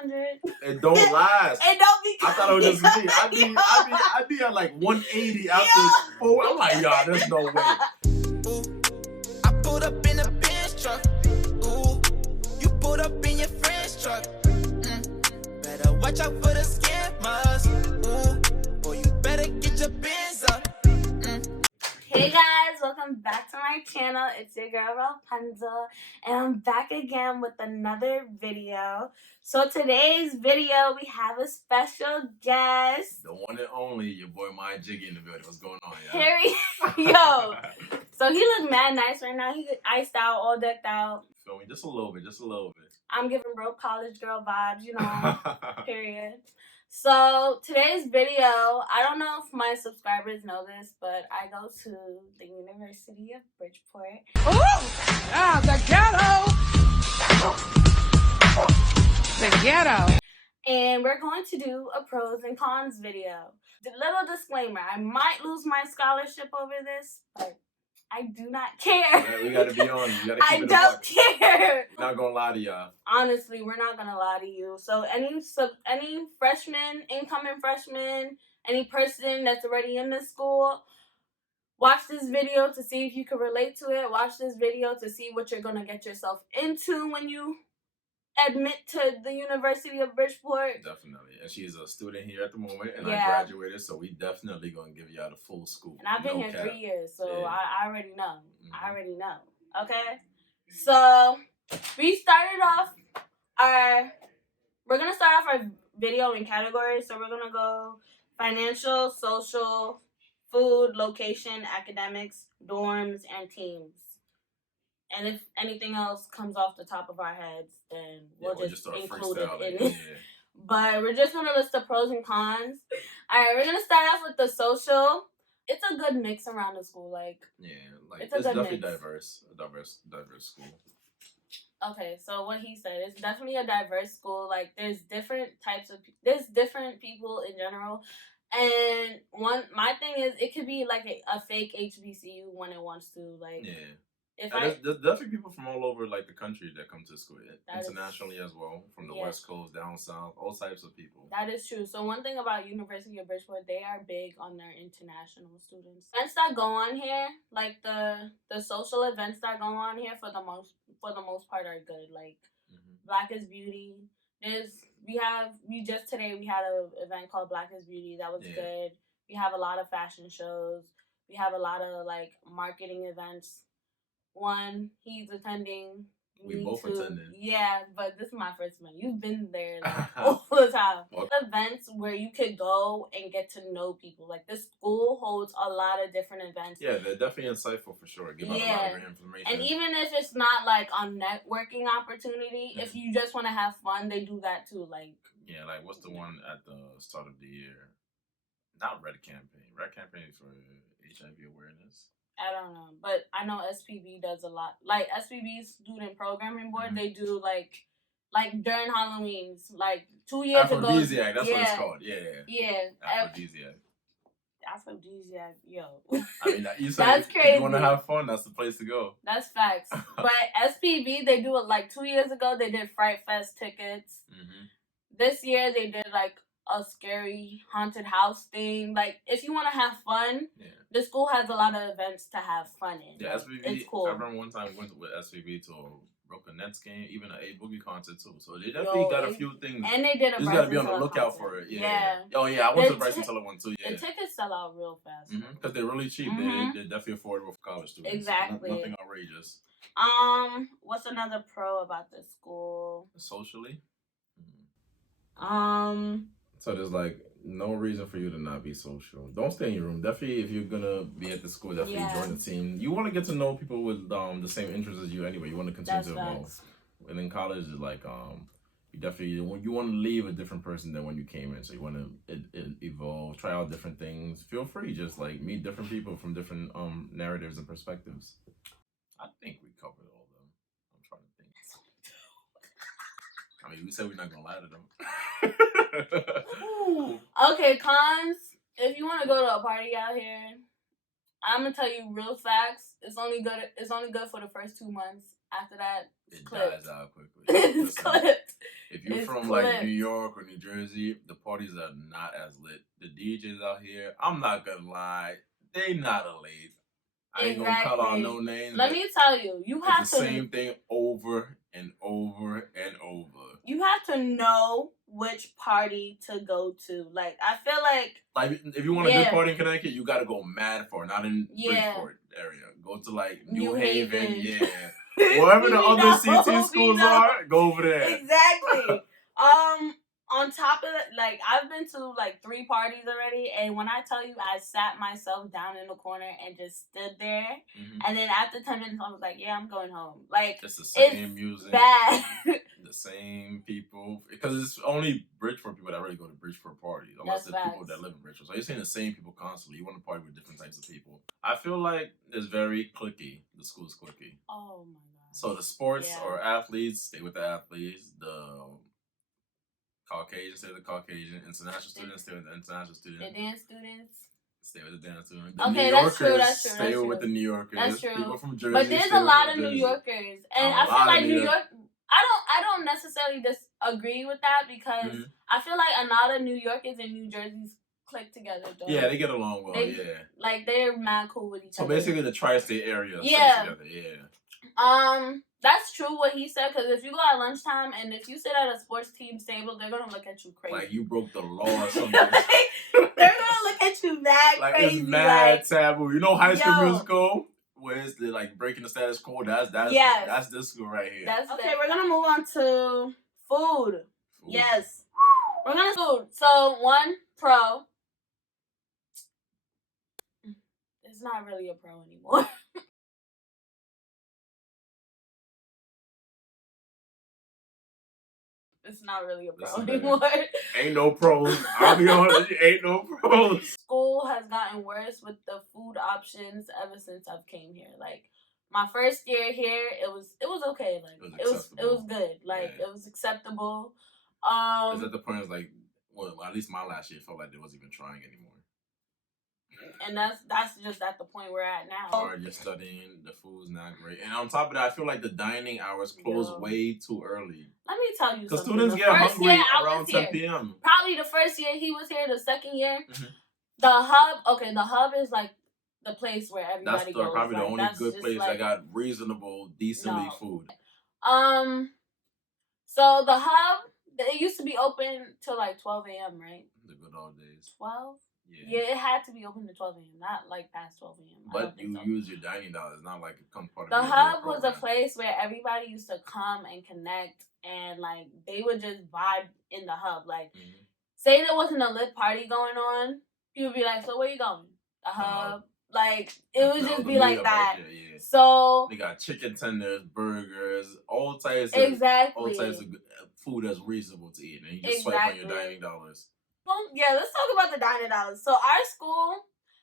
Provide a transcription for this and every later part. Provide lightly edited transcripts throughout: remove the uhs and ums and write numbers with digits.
200. It don't last. It don't be. I thought it was just me. I'd be at like 180 after 4. I'm like, y'all, there's no way. Ooh, I pulled up in a Benz truck. Ooh, you pulled up in your friend's truck. Better watch out for the scammers. Ooh, boy, you better get your Benz up. Hey guys, welcome back to my channel. It's your girl Rellepunzel, and I'm back again with another video. So today's video, we have a special guest. The one and only, your boy My Jiggy in the building. What's going on, y'all? Harry, yo. So he look mad nice right now. He iced out, all decked out. Feel me? Just a little bit. I'm giving broke college girl vibes, you know. Period. So today's video, I don't know if my subscribers know this, but I go to the University of Bridgeport. Oh, the ghetto. The ghetto. And we're going to do a pros and cons video. The little disclaimer, I might lose my scholarship over this, but I do not care. Yeah, we gotta be on. You gotta keep I it don't care. We're not gonna lie to y'all. Honestly, we're not gonna lie to you. So any freshman, incoming freshman, any person that's already in this school, watch this video to see if you can relate to it. Watch this video to see what you're gonna get yourself into when you admit to the University of Bridgeport. Definitely. And she's a student here at the moment, and Yeah. I graduated, so we definitely gonna give y'all the full scoop. And I've been No here cap. 3 years, so Yeah. I already know. I already know. Okay? So we started off we're gonna start off our video in categories. So we're gonna go financial, social, food, location, academics, dorms, and teams. And if anything else comes off the top of our heads, then we'll just start include it freestyling. in it. Yeah. But we're just gonna list the pros and cons. Alright, we're gonna start off with the social. It's a good mix around the school, It's a good definitely mix. a diverse school. Okay, so what he said, it's definitely a diverse school. Like, there's different people in general. And my thing is, it could be like a fake HBCU when it wants to. Like, Yeah. if There's definitely people from all over like the country that come to school, That internationally as well, from the Yeah. West Coast, down south, all types of people. That is true. So one thing about University of Bridgeport, they are big on their international students. Events that go on here, like the social events that go on here, for the most part are good. Like Black is Beauty. Today we had an event called Black is Beauty that was good. We have a lot of fashion shows. We have a lot of like marketing events. One, he's attending. We both attended. Yeah, but this is my first one. You've been there like, all the time. Events where you could go and get to know people. Like, this school holds a lot of different events. Yeah, they're definitely insightful for sure. Give out a lot of great information. And even if it's not like a networking opportunity, if you just want to have fun, they do that too. Like, yeah, like what's the one at the start of the year? Not Red Campaign. Red Campaign is for HIV awareness. I don't know, but I know SPB does a lot. Like, SPB Student Programming Board, they do like during Halloween's, like 2 years ago. Aphrodisiac, that's what it's called. Yeah. Aphrodisiac. Aphrodisiac, yo. I mean, you said that's crazy. If you want to have fun, that's the place to go. That's facts. But SPB, they do it like 2 years ago. They did Fright Fest tickets. This year they did like a scary haunted house thing. Like, if you want to have fun, the school has a lot of events to have fun in. Yeah, like, SPB. It's cool. I remember one time we went with SPB to a Broken Nets game, even an A-Boogie concert too. So they definitely got a few things. And they did a. You just gotta be on the lookout for it. Yeah. Oh yeah, I went to the Bryson Teller one too. Yeah. The tickets sell out real fast. Because they're really cheap. They're definitely affordable for college students. Exactly. Nothing outrageous. What's another pro about this school? Socially. So there's like no reason for you to not be social. Don't stay in your room. Definitely, if you're gonna be at the school, definitely join the team. You want to get to know people with the same interests as you anyway. You want to continue to evolve. And in college, is like you definitely you want to leave a different person than when you came in. So you want to evolve, try out different things. Feel free, just like meet different people from different narratives and perspectives. I think we covered all of them. I'm trying to think. I mean, we said we're not gonna lie to them. Okay, cons. If you want to go to a party out here, I'm gonna tell you real facts. It's only good for the first 2 months. After that, it's clipped. Dies out quickly. It's clipped. If you're it's from clipped. like New York or New Jersey, the parties are not as lit. The DJs out here, I'm not gonna lie, they not elite. I ain't gonna call out no names. Let me tell you, you have it's the same thing over and over and over. You have to know which party to go to. Like, I feel like if you want a good party in Connecticut, you gotta go mad far, not in Bridgeport area. Go to like New Haven, wherever the other CT schools are, go over there. Exactly. On top of that, like, I've been to like 3 parties already, and when I tell you, I sat myself down in the corner and just stood there, and then after 10 minutes, I was like, yeah, I'm going home. Like, it's the same music, bad. The same people, because it's only Bridgeport people that really go to Bridgeport parties, unless there's people that live in Bridgeport. So you're seeing the same people constantly. You want to party with different types of people. I feel like it's very cliquey. The school's cliquey. Oh my god. So the sports or athletes, stay with the athletes. The Caucasians, stay with the Caucasian. International students, stay with the international students. The dance students, stay with the dance students. The New Yorkers, that's true. Stay with the New Yorkers. That's true. People from Jersey. But there's a lot of New Yorkers, and I feel like New York. I don't necessarily disagree with that because I feel like a lot of New Yorkers and New Jerseys click together. Though. Yeah, they get along well. Like they're mad cool with each other. So basically, the tri-state area. Together. That's true what he said, because if you go at lunchtime and if you sit at a sports team's table, they're gonna look at you crazy. Like you broke the law or something. They're gonna look at you mad crazy. It's mad taboo. You know High School Musical? Where it's the, like breaking the status quo. That's this school right here. Okay, we're gonna move on to food. Yes. We're gonna food. So 1 pro. It's not really a pro anymore. It's not really a pro anymore. Ain't no pros. I'll be honest, ain't no pros. School has gotten worse with the food options ever since I've came here. Like my first year here, it was okay. Like it was good. Like it was acceptable. Is that the point? Is like, well, at least my last year felt like they wasn't even trying anymore. And that's just at the point we're at now. Hard, you're studying, the food's not great. And on top of that, I feel like the dining hours close way too early. Let me tell you something. Because students get hungry around 10 p.m. Probably the first year he was here, the second year, the hub is like the place where everybody goes. That's probably the only good place that got reasonable, decently food. So the hub, it used to be open till like 12 a.m., right? The good old days. 12? Yeah, it had to be open to 12 a.m., not like past 12 a.m. But you use your dining dollars, not like it comes part of the hub was a place where everybody used to come and connect, and like they would just vibe in the hub. Like, say there wasn't a lit party going on, people would be like, "So where you going?" The hub. Like it would just be like that. So they got chicken tenders, burgers, all types of food that's reasonable to eat, and you just swipe on your dining dollars. Yeah, let's talk about the dining dollars. So our school,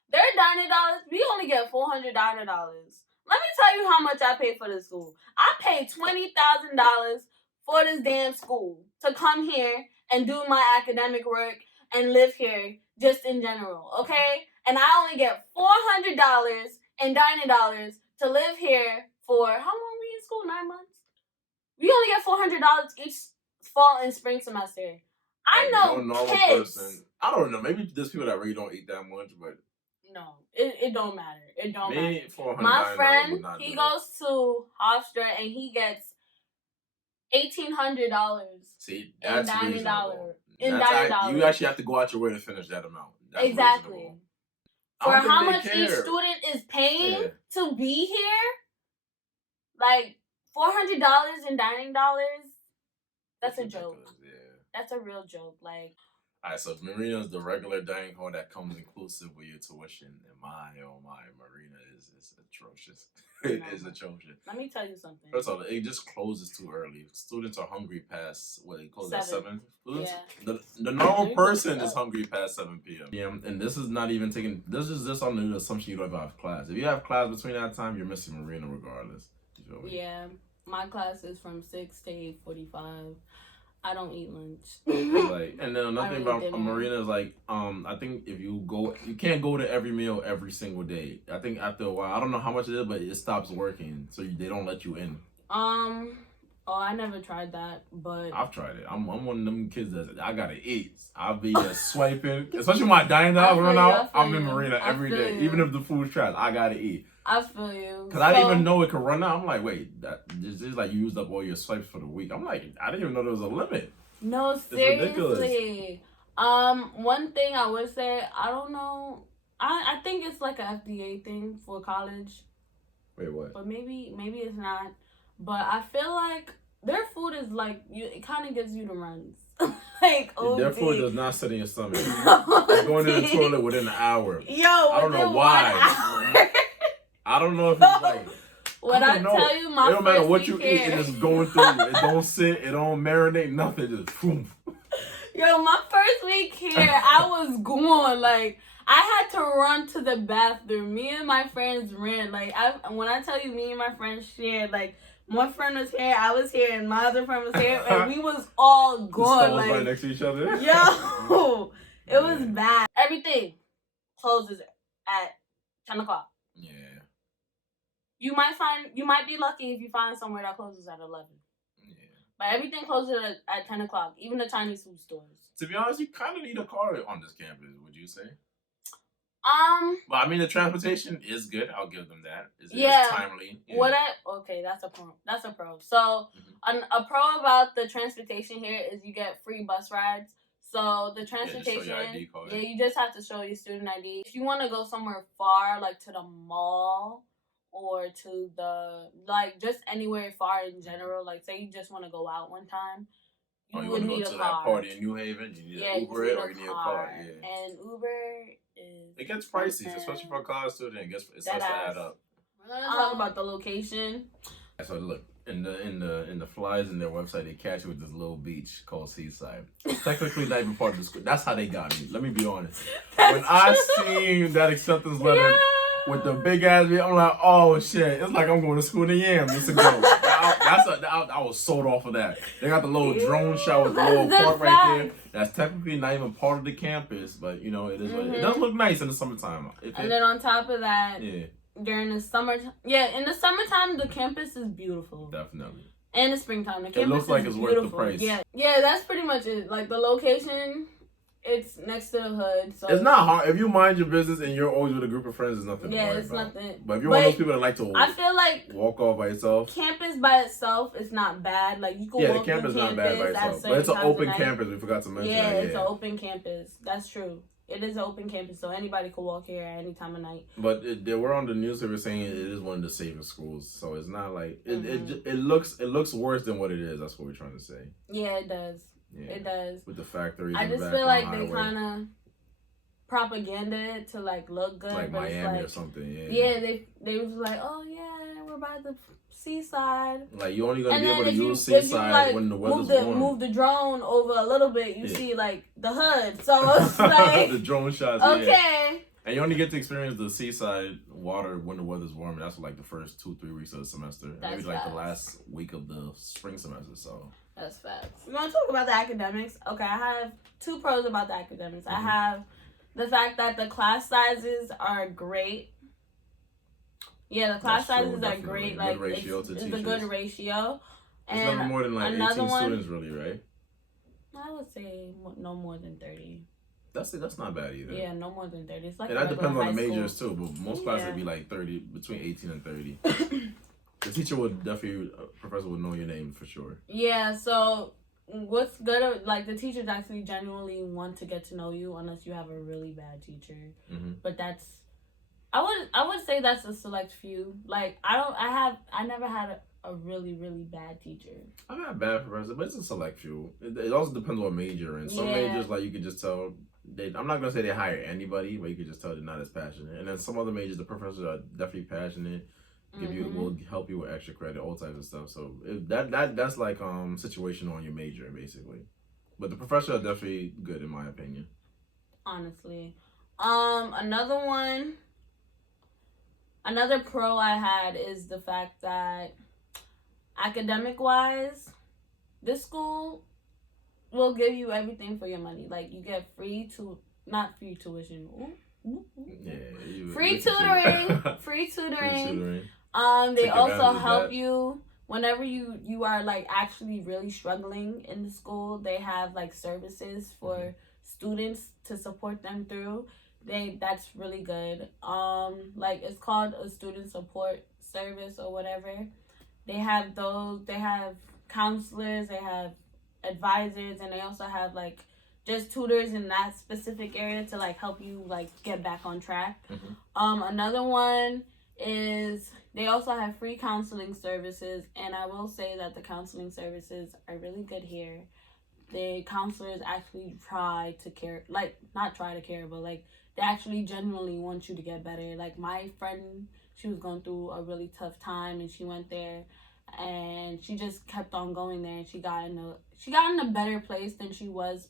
their dining dollars, we only get $400 dining dollars. Let me tell you how much I paid for this school. I paid $20,000 for this damn school to come here and do my academic work and live here just in general, okay? And I only get $400 in dining dollars to live here for, how long we in school? 9 months? We only get $400 each fall and spring semester. I know kids. I don't know. Maybe there's people that really don't eat that much, but no, it don't matter. It don't matter. $400 My friend, he goes to Hofstra and he gets $1,800. See, that's reasonable. You actually have to go out your way to finish that amount. That's reasonable. For how much each student is paying to be here, like $400 in dining dollars. That's a joke. That's a real joke. Like, alright, so Marina is the regular dining hall that comes inclusive with your tuition. And my Marina is atrocious. It is atrocious. Let me tell you something. First of all, it just closes too early. Students are hungry past it closes at 7. Yeah. The normal person is hungry past 7 p.m. Yeah, and this is not even taking. This is just on the assumption you don't even have class. If you have class between that time, you're missing Marina regardless. You feel me? Yeah, my class is from 6 to 8:45. I don't eat lunch. And then another thing about Marina is like, I think if you go, you can't go to every meal every single day. I think after a while, I don't know how much it is, but it stops working, so they don't let you in. Oh, I never tried that, but I've tried it. I'm one of them kids that I gotta eat. I'll be swiping, especially when I dine out, run out. I'm in Marina every day, even if the food's trash. I gotta eat. I feel you. Cause I didn't even know it could run out. I'm like, wait, this is like you used up all your swipes for the week. I'm like, I didn't even know there was a limit. No, seriously. One thing I would say, I don't know. I think it's like an FDA thing for college. Wait, what? But maybe it's not. But I feel like their food is like it kind of gives you the runs. Like their food does not sit in your stomach. You're going in the toilet within an hour. Yo, I don't know why. I don't know if it's like. When I tell you, my it don't matter what you eat, it is going through. It don't sit. It don't marinate. Nothing. Just boom. Yo, my first week here, I was going like. I had to run to the bathroom. Me and my friends ran. Like, when I tell you me and my friends shared, like, one friend was here, I was here, and my other friend was here, and we was all going. Like, right next to each other? Yo, it was bad. Everything closes at 10 o'clock. Yeah. You might be lucky if you find somewhere that closes at 11. Yeah. But everything closes at 10 o'clock, even the Chinese food stores. To be honest, you kind of need a car on this campus, would you say? Well, I mean, the transportation is good. I'll give them that. It's timely. Yeah. Okay, that's a pro. That's a pro. So, a pro about the transportation here is you get free bus rides. So the transportation, show your ID card. You just have to show your student ID. If you want to go somewhere far, like to the mall or to just anywhere far in general, like say you just want to go out one time, you would need a car. That party in New Haven, you need an Uber or you need a car. Yeah. And Uber it gets pricey, especially for a college student. It starts to add up. We're gonna talk about the location. So look, in the flyers in their website, they catch you with this little beach called Seaside. It's technically not even part of the school. That's how they got me. Let me be honest. When I seen that acceptance letter with the big ass, I'm like, oh shit! It's like I'm going to school in the Yam. It's a go. I was sold off of that. They got the little drone shot with the little park right there. That's technically not even part of the campus, but you know it is. It does look nice in the summertime. Then on top of that, during the summertime, in the summertime the campus is beautiful. Definitely. And the springtime, the campus is looks like it's beautiful. Worth the price. Yeah, that's pretty much it. Like the location. It's next to the hood. So it's not hard. If you mind your business and you're always with a group of friends, there's nothing to worry about. Nothing. But if you're one of those people that like to I feel like walk off by yourself. Campus by itself is not bad. Like you can walk the campus is not bad by itself. But it's an open campus. We forgot to mention that. It's an open campus. That's true. It is an open campus, so anybody can walk here at any time of night. But they were on the news. They were saying it is one of the safest schools. So it's not like it looks worse than what it is. That's what we're trying to say. Yeah, it does. Yeah. It does. With the factories. I just feel like they kind of propaganda it to like look good, like but Miami it's or something. Yeah, they was like, oh yeah, we're by the seaside. Like you only gonna be able to use seaside when the weather's warm. Move the drone over a little bit, you see like the hood. So it's like the drone shots. Okay. Yeah. And you only get to experience the seaside water when the weather's warm. And that's like the first 2-3 weeks of the semester. Maybe like the last week of the spring semester. So that's facts. We're gonna talk about the academics. Okay, I have 2 pros about the academics. I have the fact that the class sizes are great. Yeah, the class sizes are great. Like it's a good ratio. It's never more than like 18 students, really, right? I would say no more than 30. That's not bad either. Yeah, no more than 30. It's like that depends on the majors too, but most classes would be like 30, between 18 and 30. The teacher would definitely, professor would know your name for sure. Yeah, so what's good, like the teachers actually genuinely want to get to know you unless you have a really bad teacher. But that's, I would say that's a select few. Like I never had a really, really bad teacher. I've had bad professors, but it's a select few. It also depends on what major in. Some majors, like you could just tell, I'm not going to say they hire anybody, but you could just tell they're not as passionate. And then some other majors, the professors are definitely passionate. Will help you with extra credit, all types of stuff. So that's like situational on your major, basically. But the professors are definitely good in my opinion. Honestly. Another pro I had is the fact that academic wise, this school will give you everything for your money. Like you get free tuition. Free tutoring. Free tutoring. They also help you whenever you are like actually really struggling in the school, they have like services for students to support them through. That's really good. Like it's called a student support service or whatever. They have those. They have counselors. They have advisors, and they also have like just tutors in that specific area to like help you like get back on track. Another one is they also have free counseling services, and I will say that the counseling services are really good here. The counselors actually try to care, like not try to care, but like they actually genuinely want you to get better. Like my friend, she was going through a really tough time, and she went there, and she just kept on going there, and she got in a better place than she was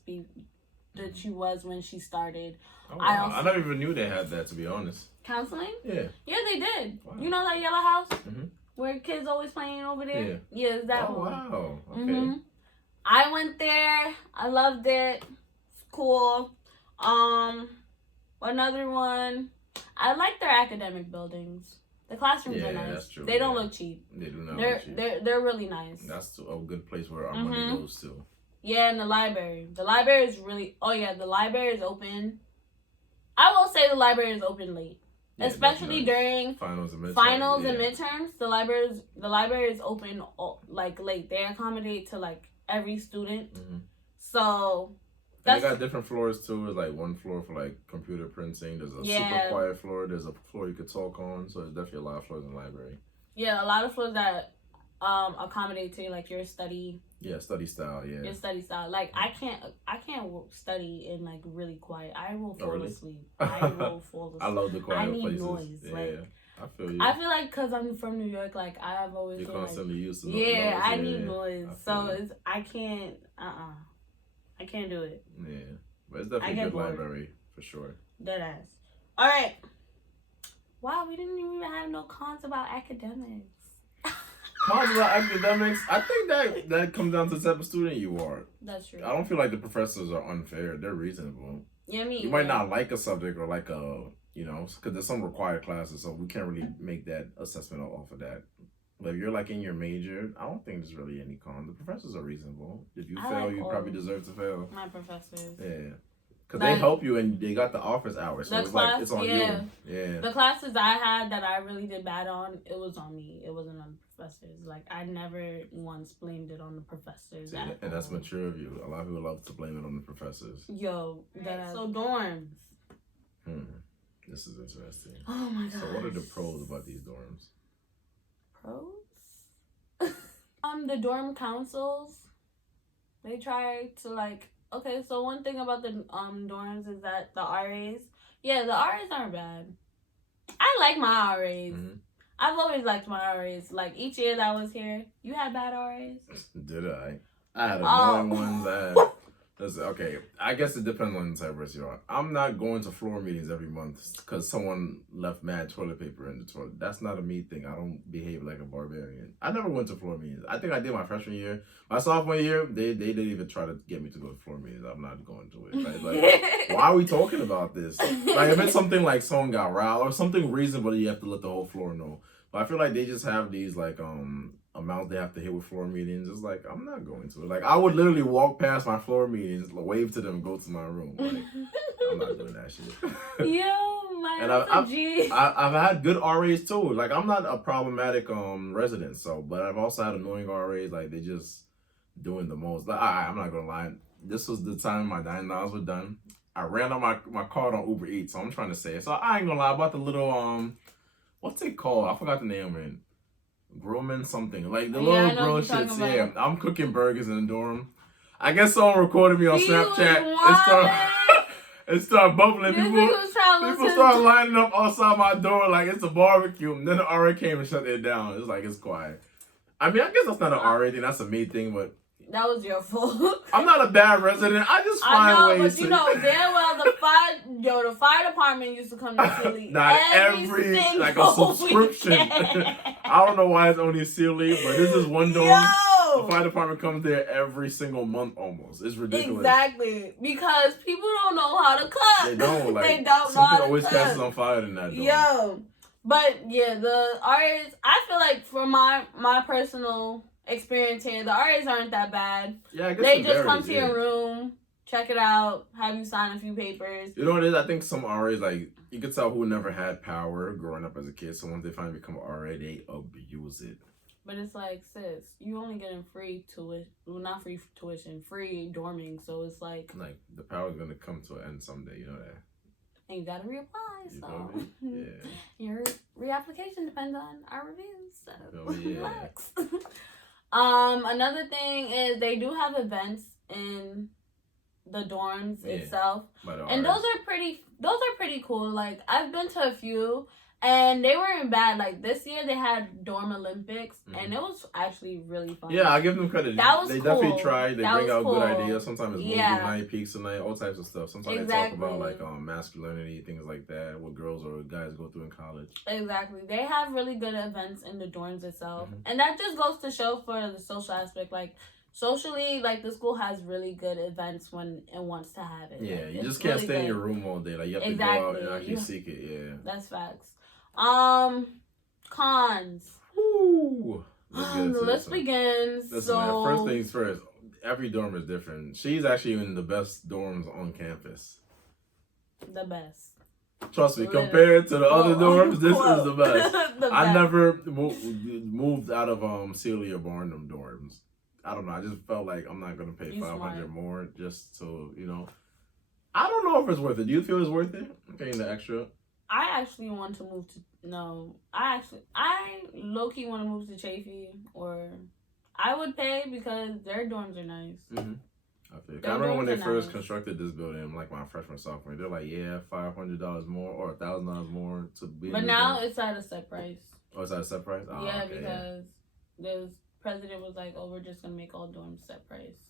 when she started. Oh, wow. I never even knew they had that, to be honest. Counseling? Yeah, they did. Wow. You know that yellow house where kids always playing over there? Yeah, it's that one. Wow. Okay. I went there. I loved it. It's cool. Another one. I like their academic buildings. The classrooms are nice. That's true. They don't look cheap. They do not look cheap. They're really nice. That's a good place where our money goes to. Yeah, and the library. The library is really... Oh, yeah, the library is open. I will say the library is open late. Yeah, especially during finals and midterms. The library is open like late. They accommodate to like every student. So... They got different floors too. There's like one floor for like computer printing. There's a super quiet floor. There's a floor you could talk on. So there's definitely a lot of floors in the library. Yeah, a lot of floors that accommodate to like your study. Yeah, study style. Yeah. Your study style. Like I can't study in like really quiet. I will fall asleep. I will fall asleep. I love the quiet places. I need noise. Yeah. Like, I feel you. I feel like because I'm from New York, like I've always you're constantly used to noise. Yeah, I need noise. So I can't. I can't do it. Yeah. But it's definitely a good library, for sure. Deadass. All right. Wow, we didn't even have no cons about academics. Cons about academics? I think that comes down to the type of student you are. That's true. I don't feel like the professors are unfair. They're reasonable. Yeah, you might not like a subject or like a, because there's some required classes, so we can't really make that assessment off of that. But if you're like in your major, I don't think there's really any cons. The professors are reasonable. If you fail, you probably deserve to fail. My professors. Yeah. Because they help you and they got the office hours. So it's on you. Yeah. The classes I had that I really did bad on, it was on me. It wasn't on the professors. Like, I never once blamed it on the professors. And that's mature of you. A lot of people love to blame it on the professors. So dorms. This is interesting. Oh my god. So what are the pros about these dorms? Pros? The dorm councils, they try to like, okay, so one thing about the dorms is that the RAs, the RAs aren't bad. I like my RAs. I've always liked my RAs. Like each year that I was here, you had bad RAs? Did I? I had annoying ones. Okay, I guess it depends on the type of person you are. I'm not going to floor meetings every month because someone left mad toilet paper in the toilet. That's not a me thing. I don't behave like a barbarian. I never went to floor meetings. I think I did my freshman year. My sophomore year, they didn't even try to get me to go to floor meetings. I'm not going to it. Like, why are we talking about this? Like, if it's something like someone got riled or something reasonable, you have to let the whole floor know. But I feel like they just have these like amounts they have to hit with floor meetings. It's like, I'm not going to it. Like, I would literally walk past my floor meetings, wave to them, and go to my room. Like, I'm not doing that shit. Yo, my and I've had good RAs too. Like, I'm not a problematic resident, but I've also had annoying RAs. Like, they just doing the most. Like, I'm not gonna lie. This was the time my $9 were done. I ran out my card on Uber Eats, so I'm trying to say it. So I ain't gonna lie about the little what's it called? I forgot the name of it. Grillman something. Like the little grill shits. Yeah, I'm cooking burgers in the dorm. I guess someone recorded me on Snapchat. It started bubbling. People started lining up outside my door like it's a barbecue. And then the RA came and shut it down. It's like, it's quiet. I mean, I guess that's not an RA thing. That's a me thing, but... That was your fault. I'm not a bad resident. I just find ways to... But damn well the fire department used to come to Philly. Not every like a subscription. I don't know why it's only Philly, but this is one dorm. The fire department comes there every single month almost. It's ridiculous. Exactly. Because people don't know how to cook. They don't. Like, they don't know how to cook. something always catches on fire in that dorm. Yo. But yeah, the RAs, I feel like from my personal experience here, the RAs aren't that bad. Yeah, I guess they just come to your room, check it out, have you sign a few papers. You know what it is? I think some RAs, like, you can tell who never had power growing up as a kid. So once they finally become an RA, they abuse it. But it's like, sis, you only getting free tuition. Well, not free tuition, free dorming. So it's like the power's gonna come to an end someday. You know that. And you gotta reapply. So yeah. Your reapplication depends on our reviews. So relax. Another thing is they do have events in the dorms itself, and those are pretty cool. Like, I've been to a few, and they weren't bad. Like, this year they had dorm Olympics, and it was actually really fun. Yeah, I give them credit. That was they cool. Definitely tried. They bring out good ideas. Sometimes it's movie night, pizza night, all types of stuff. Sometimes they talk about like masculinity, things like that, what girls or guys go through in college. Exactly. They have really good events in the dorms itself, and that just goes to show for the social aspect. Like, socially, like, the school has really good events when it wants to have it. Yeah, like, you just can't really stay in your room all day. Like, you have to go out and actually seek it. Yeah, that's facts. Cons. Ooh. The list begins. Listen, man, first things first. Every dorm is different. She's actually in the best dorms on campus. The best. Trust me, compared to the other dorms, this is the best. I never moved out of Celia Barnum dorms. I don't know. I just felt like I'm not going to pay $500 more just to, you know. I don't know if it's worth it. Do you feel it's worth it? Paying the extra? I actually want to move to... No. I low-key want to move to Chafee, or... I would pay because their dorms are nice. Mm-hmm. I remember when they first constructed this building, like my freshman, sophomore, they're like, yeah, $500 more or $1,000 more to be. But now it's at a set price. Oh, it's at a set price? Oh, yeah, okay, because the president was like, oh, we're just going to make all dorms set price.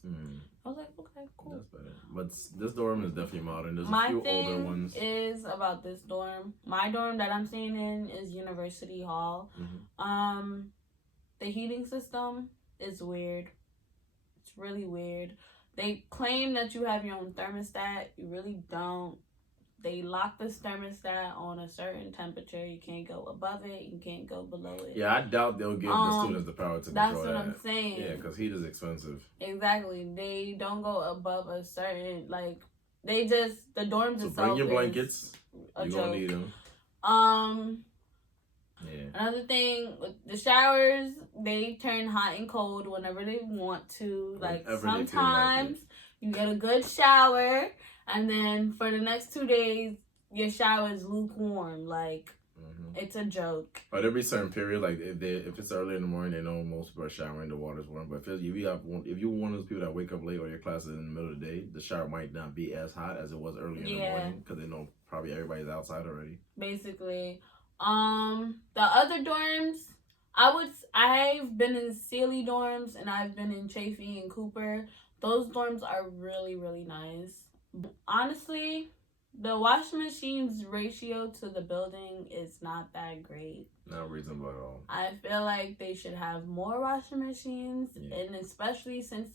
I was like, okay, cool. That's better. But this dorm is definitely modern. There's a few older ones. My thing is about this dorm. My dorm that I'm staying in is University Hall. The heating system is weird. It's really weird. They claim that you have your own thermostat. You really don't. They lock this thermostat on a certain temperature. You can't go above it. You can't go below it. Yeah, I doubt they'll give the students the power to control that. That's what I'm saying. Yeah, because heat is expensive. Exactly. They don't go above a certain, like, they just, the dorms itself. So bring your blankets. You're going to need them. Yeah. Another thing, with the showers, they turn hot and cold whenever they want to. Like, sometimes you get a good shower, and then for the next 2 days, your shower is lukewarm. Like, it's a joke. But there'll be certain period, like if it's early in the morning, they know most people are showering, the water's warm. But if you're one of those people that wake up late or your class is in the middle of the day, the shower might not be as hot as it was early in the morning because they know probably everybody's outside already. Basically. The other dorms, I've been in Sealy dorms and I've been in Chafee and Cooper. Those dorms are really, really nice. Honestly, the washing machine's ratio to the building is not that great. Not reasonable at all. I feel like they should have more washing machines, and especially since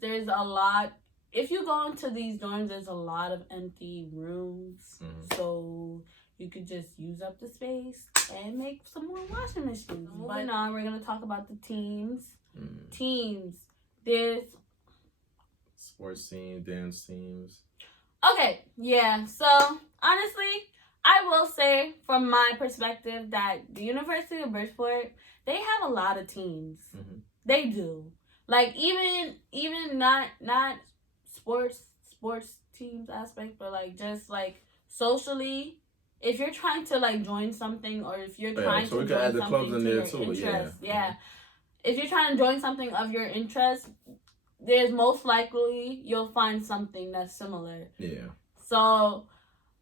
there's a lot. If you go into these dorms, there's a lot of empty rooms, so you could just use up the space and make some more washing machines. Moving on, we're going to talk about the teams. Teams. There's... sports team, dance teams. Okay, yeah. So, honestly, I will say, from my perspective, that the University of Bridgeport, they have a lot of teams. They do. Like, even not sports teams aspect, but, like, just, like, socially... If you're trying to, like, join something, or if you're trying to join something clubs in there too, interest, if you're trying to join something of your interest, there's most likely you'll find something that's similar. Yeah. So,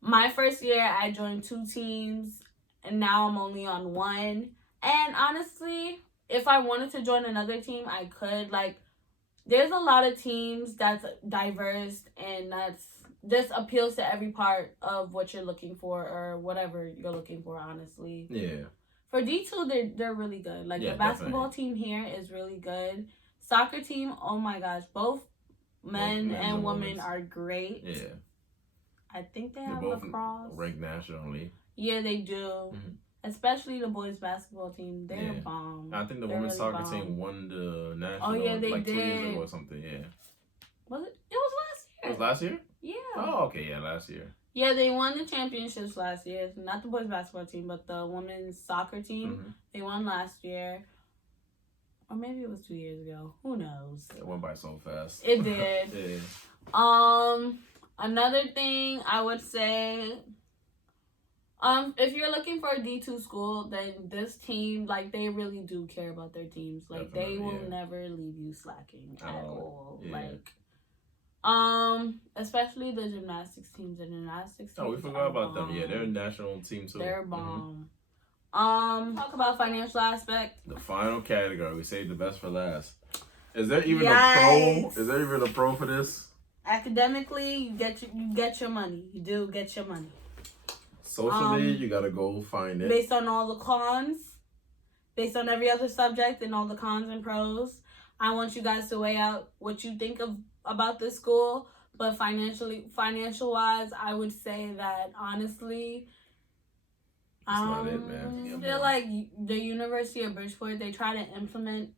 my first year, I joined 2 teams, and now I'm only on 1. And honestly, if I wanted to join another team, I could. Like, there's a lot of teams that's diverse, and that's just appeals to every part of what you're looking for, or whatever you're looking for, honestly. Yeah. For D2, they're really good. Like, the basketball team here is really good. Soccer team, oh my gosh, both men and women are great. Yeah. I think they have lacrosse. Ranked nationally. Yeah, they do. Especially the boys basketball team. They're bomb. I think the They're women's really soccer bomb. team won the national they like did. 2 years ago or something. Yeah. Was it? It was last year. It was last year? Yeah. Oh, okay. Yeah, last year. Yeah, they won the championships last year. Not the boys basketball team, but the women's soccer team. They won last year. Or maybe it was 2 years ago. Who knows? It went by so fast. It did. Yeah. Another thing I would say, if you're looking for a D2 school, then this team, like, they really do care about their teams. Like, Definitely, they will never leave you slacking at all. Yeah. Like, especially the gymnastics teams. The gymnastics teams. Oh, we forgot about them. Yeah, they're a national team too. They're bomb. Talk about financial aspect. The final category. We saved the best for last. Is there even a pro? Is there even a pro for this? Academically, you get your money. You do get your money. Socially, you gotta go find it. Based on all the cons, based on every other subject and all the cons and pros, I want you guys to weigh out what you think about this school. But financial wise, I would say that honestly, That's not it, man. I feel like the University of Bridgeport, they try to implement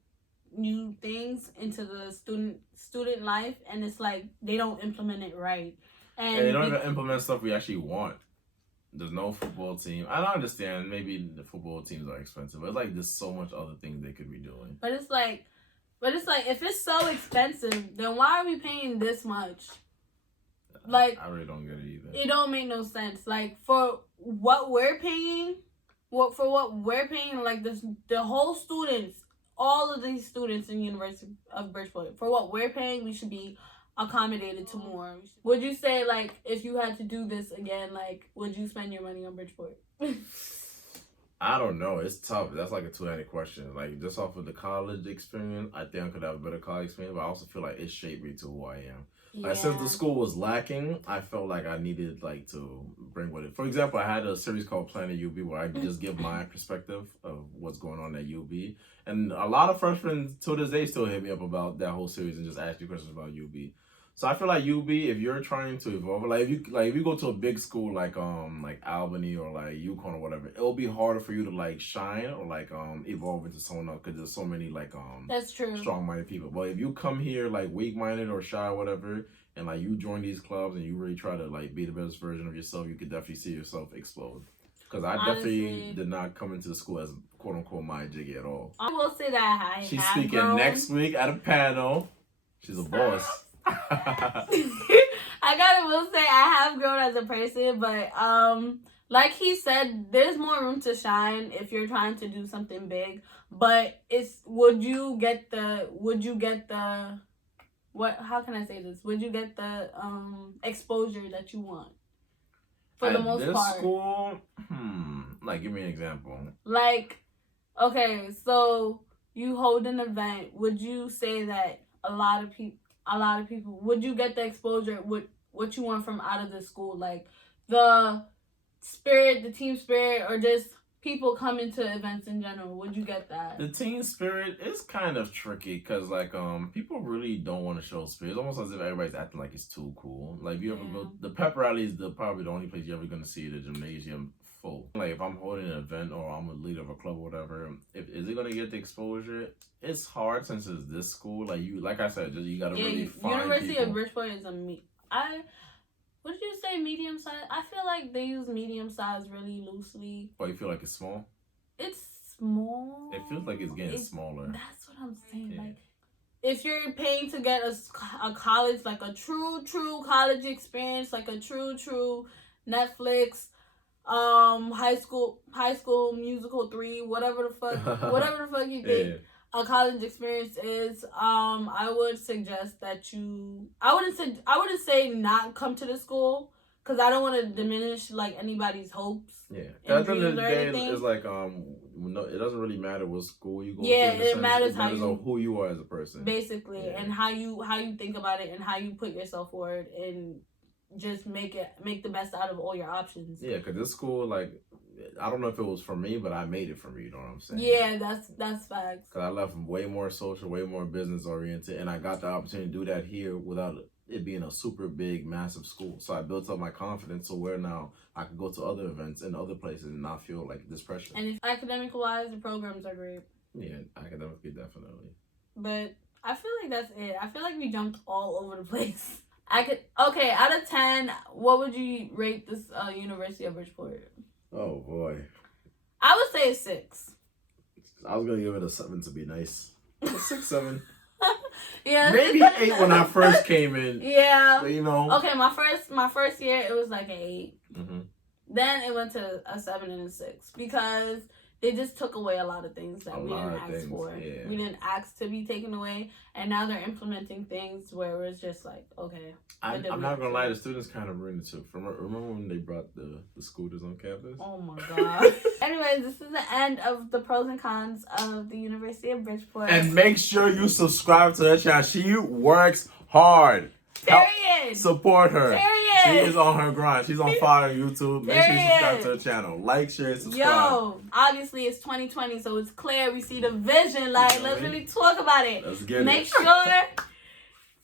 new things into the student life, and it's like they don't implement it right. And they don't even implement stuff we actually want. There's no football team. I don't understand. Maybe the football teams are expensive, but it's like there's so much other things they could be doing. But it's like if it's so expensive, then why are we paying this much? Like, I really don't get it either. It don't make no sense. Like, for what we're paying, like the whole students, all of these students in University of Bridgeport, for what we're paying, we should be accommodated to more. Would you say, like, if you had to do this again, like, would you spend your money on Bridgeport? I don't know. It's tough. That's like a two-handed question. Like, just off of the college experience, I think I could have a better college experience, but I also feel like it shaped me to who I am. Yeah. Like, since the school was lacking, I felt like I needed, like, to bring with it. For example, I had a series called Planet UB where I just give my perspective of what's going on at UB. And a lot of freshmen to this day still hit me up about that whole series and just ask you questions about UB. So I feel like UB, if you're trying to evolve, if you go to a big school like Albany or like UConn or whatever, it'll be harder for you to like shine or like evolve into someone else because there's so many like that's true, strong-minded people. But if you come here like weak-minded or shy or whatever, and like you join these clubs and you really try to like be the best version of yourself, you could definitely see yourself explode. Because I definitely did not come into the school as quote unquote my jiggy at all. I will say that she's speaking next week at a panel. She's a boss. I will say I have grown as a person, but like he said, there's more room to shine if you're trying to do something big. But would you get the exposure that you want? For the most part. This school, like give me an example. Like, okay, so you hold an event, would you say that a lot of people, would you get the exposure what you want from out of the school, like the spirit, the team spirit, or just people coming to events in general? Would you get that? The team spirit is kind of tricky because like people really don't want to show spirit. It's almost as if everybody's acting like it's too cool. Like you ever go, the pep rally is probably the only place you're ever gonna see the gymnasium full. Like if I'm holding an event or I'm a leader of a club or whatever, is it gonna get the exposure? It's hard since it's this school. Like I said, you gotta really find University people. of Bridgeport is would you say medium size? I feel like they use medium size really loosely. Oh, you feel like it's small? It's small. It feels like it's getting smaller. That's what I'm saying. Yeah. Like, if you're paying to get a college, like a true college experience, like a true Netflix, high school musical 3, whatever the fuck you think. Yeah. A college experience is, I would suggest that I wouldn't say not come to the school, because I don't want to diminish like anybody's hopes. Yeah, at the end of the day, it's like no, it doesn't really matter what school you go to. Yeah, it matters on who you are as a person, basically, and how you think about it and how you put yourself forward and just make the best out of all your options. Yeah, because this school, like, I don't know if it was for me, but I made it for me. You know what I'm saying? Yeah, that's facts. Because I left way more social, way more business oriented, and I got the opportunity to do that here without it being a super big, massive school. So I built up my confidence to where now I could go to other events in other places and not feel like this pressure. And if academic-wise, the programs are great. Yeah, academically, definitely. But I feel like that's it. I feel like we jumped all over the place. Okay, out of 10, what would you rate this University of Bridgeport? Oh, boy. I would say a 6. I was going to give it a 7 to be nice. A 6, 7. Yeah, maybe 8 when I first came in. Yeah. But, you know. Okay, my first year, it was like an 8. Mm-hmm. Then it went to a 7 and a 6 because they just took away a lot of things that we didn't ask for. Yeah. We didn't ask to be taken away, and now they're implementing things where it's just like, okay. I'm not gonna lie, the students kind of ruined it too. Remember when they brought the scooters on campus? Oh my god. Anyways, this is the end of the pros and cons of the University of Bridgeport. And make sure you subscribe to her channel. She works hard. Period. Support her. Period. She is on her grind. She's on fire on YouTube. Make sure you subscribe to her channel. Like, share, subscribe. Yo, obviously it's 2020, so it's clear. We see the vision. Like, let's really talk about it. Let's get Make sure,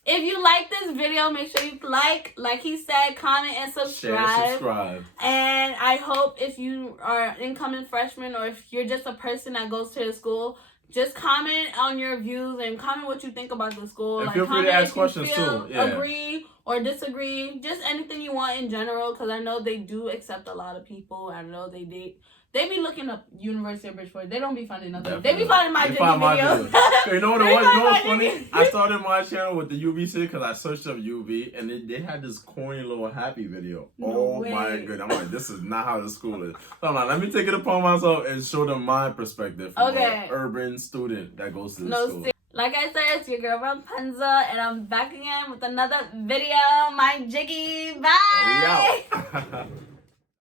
if you like this video, make sure you like he said, comment, and subscribe. Share, subscribe. And I hope if you are incoming freshman or if you're just a person that goes to the school, just comment on your views and comment what you think about the school. And like, feel free to ask questions too. Yeah. Agree or disagree. Just anything you want in general, because I know they do accept a lot of people. I know they be looking up University of Bridgeport. They don't be finding nothing. Definitely. They be finding my videos. You know what it was? You know what's funny? I started my channel with the UV shit because I searched up UV and they had this corny little happy video. No my goodness. I'm like, this is not how the school is. So I'm like, let me take it upon myself and show them my perspective from an urban student that goes to the school. Like I said, it's your girl Rellepunzel, and I'm back again with another video. My jiggy. Bye. We out.